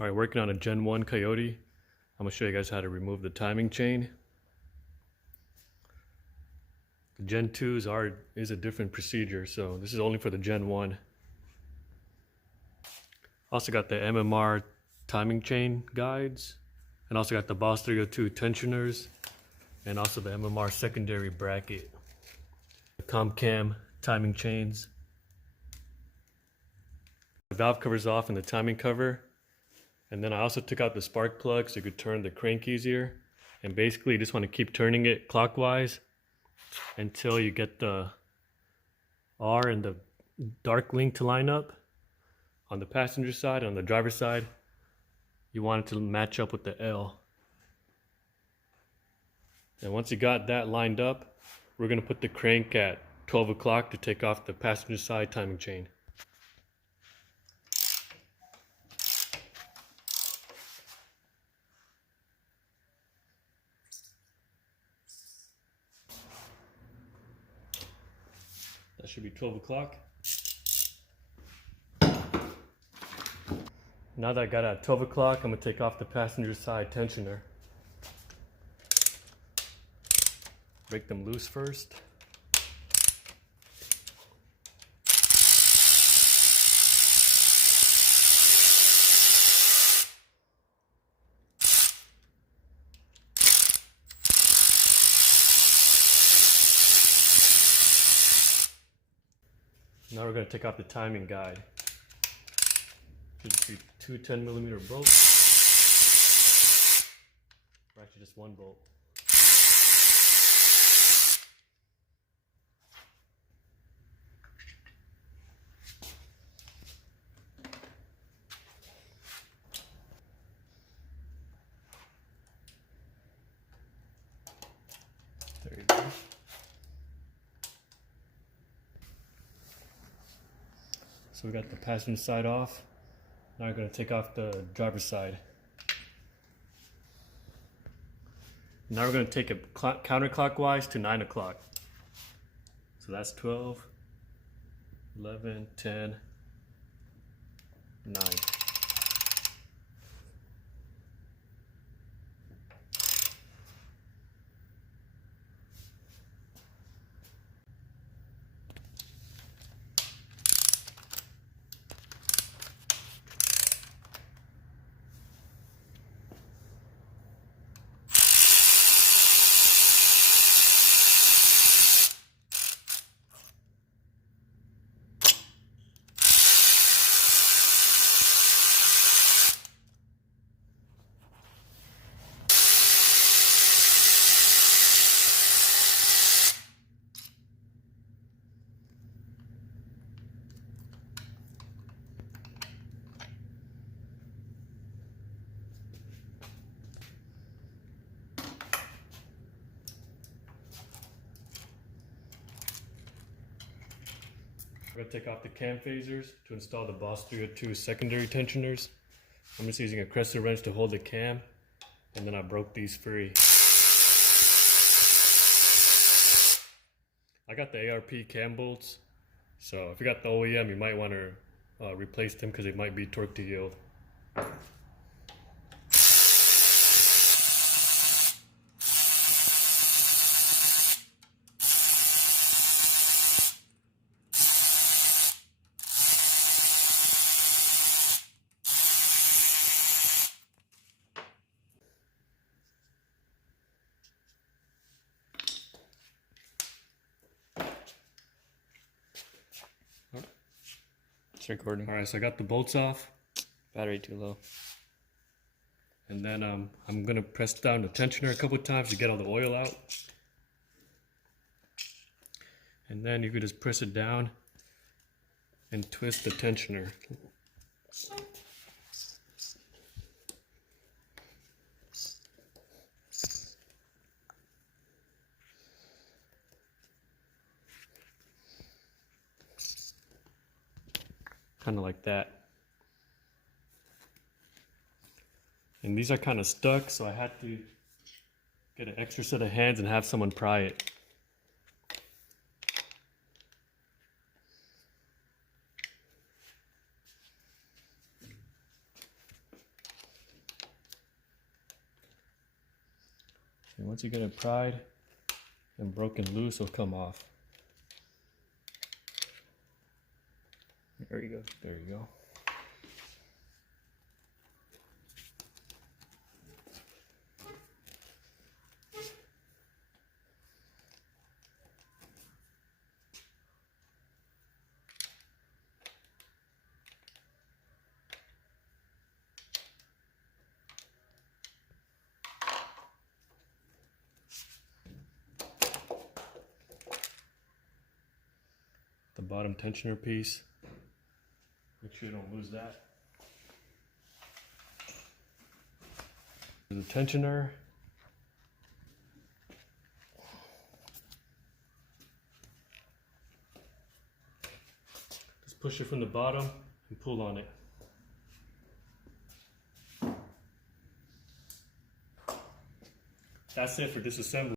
All right, working on a Gen 1 Coyote. I'm gonna show you guys how to remove the timing chain. The Gen 2s is a different procedure, so this is only for the Gen 1. Also got the MMR timing chain guides, and also got the Boss 302 tensioners, and also the MMR secondary bracket. The ComCam timing chains. The valve cover's off and the timing cover. And then I also took out the spark plug so you could turn the crank easier. And basically you just want to keep turning it clockwise until you get the R and the dark link to line up. On the passenger side, on the driver's side, you want it to match up with the L. And once you got that lined up, we're going to put the crank at 12 o'clock to take off the passenger side timing chain. That should be 12 o'clock. Now that I got it at 12 o'clock, I'm going to take off the passenger side tensioner. Break them loose first. Now we're going to take off the timing guide. Should just be two 10mm bolts, or actually just one bolt. There you go. So we got the passenger side off. Now we're going to take off the driver's side. Now we're going to take it counterclockwise to 9 o'clock. So that's 12, 11, 10, 9. We're going to take off the cam phasers to install the Boss 302 secondary tensioners. I'm just using a crescent wrench to hold the cam, and then I broke these free. I got the ARP cam bolts, so if you got the OEM, you might want to replace them because they might be torque to yield. It's recording. Alright, so I got the bolts off. Battery too low. And then I'm going to press down the tensioner a couple of times to get all the oil out. And then you could just press it down and twist the tensioner. Kind of like that. And these are kind of stuck, so I had to get an extra set of hands and have someone pry it. And once you get it pried and broken loose, it'll come off. There we go. There you go. The bottom tensioner piece. Make sure you don't lose that. The tensioner. Just push it from the bottom and pull on it. That's it for disassembly.